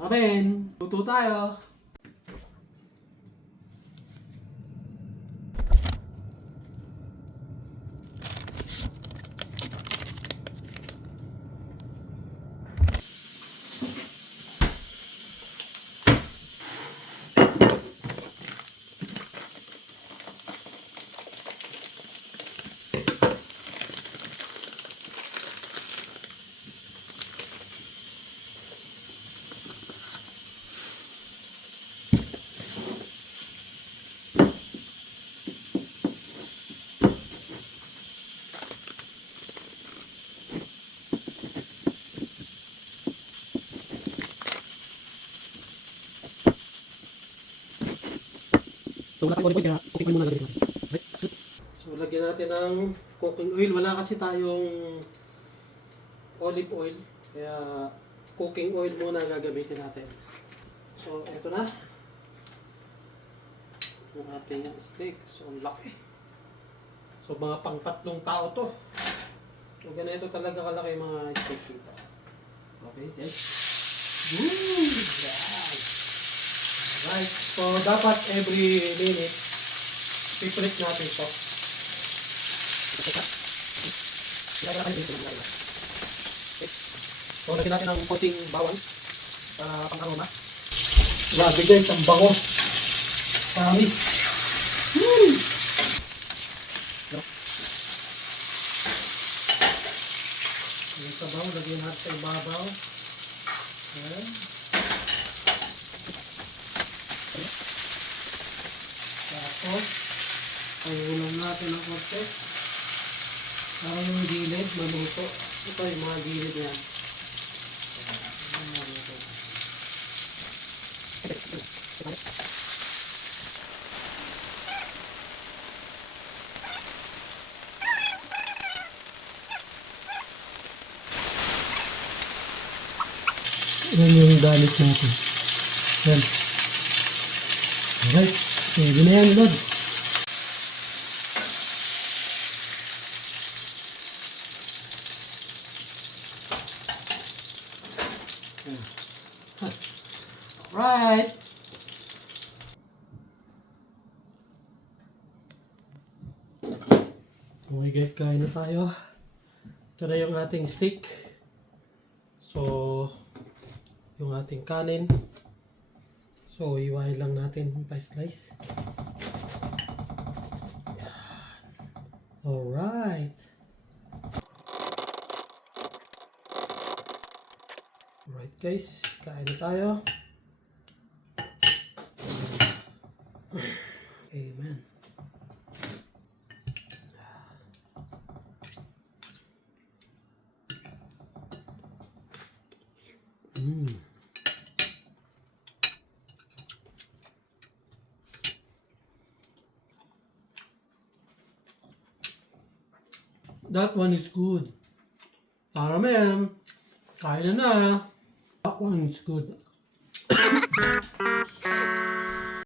Amen. Luto tayo. So wala tayong olive oil kaya cooking oil muna gagawin natin. Right? Good. So, lagyan natin ng cooking oil. Wala kasi tayong olive oil. Kaya, cooking oil muna gagamitin natin. So, eto na. Yung ating steak. So, ang laki. So, mga pang 3 tao to. So, ganito talaga kalaki mga steak dito. Okay, guys. Woo! Yes! Right. So, dapat every minute, pipilit natin to. So lagyan natin ng konting bawang para pang-aroma. Grabe guys, ang bango. Tamis. Woo! Yung sabaw, lagyan natin sa ibabaw. Ayan. Tapos, ayunan natin ang konti. Para yung gilid, maluto. Ito yung mga gilid yan. Ayan, maluto. Yan yung gamit natin. Yan. Alright. Pwede na yan, Lods. Alright. Okay guys, kain na tayo. Ito na yung ating steak. So, yung ating kanin. So, iwain lang natin pa slice. Alright. Alright guys, kain na tayo. Amen. That one is good. Tara ma'am. Kain na na. That one is good.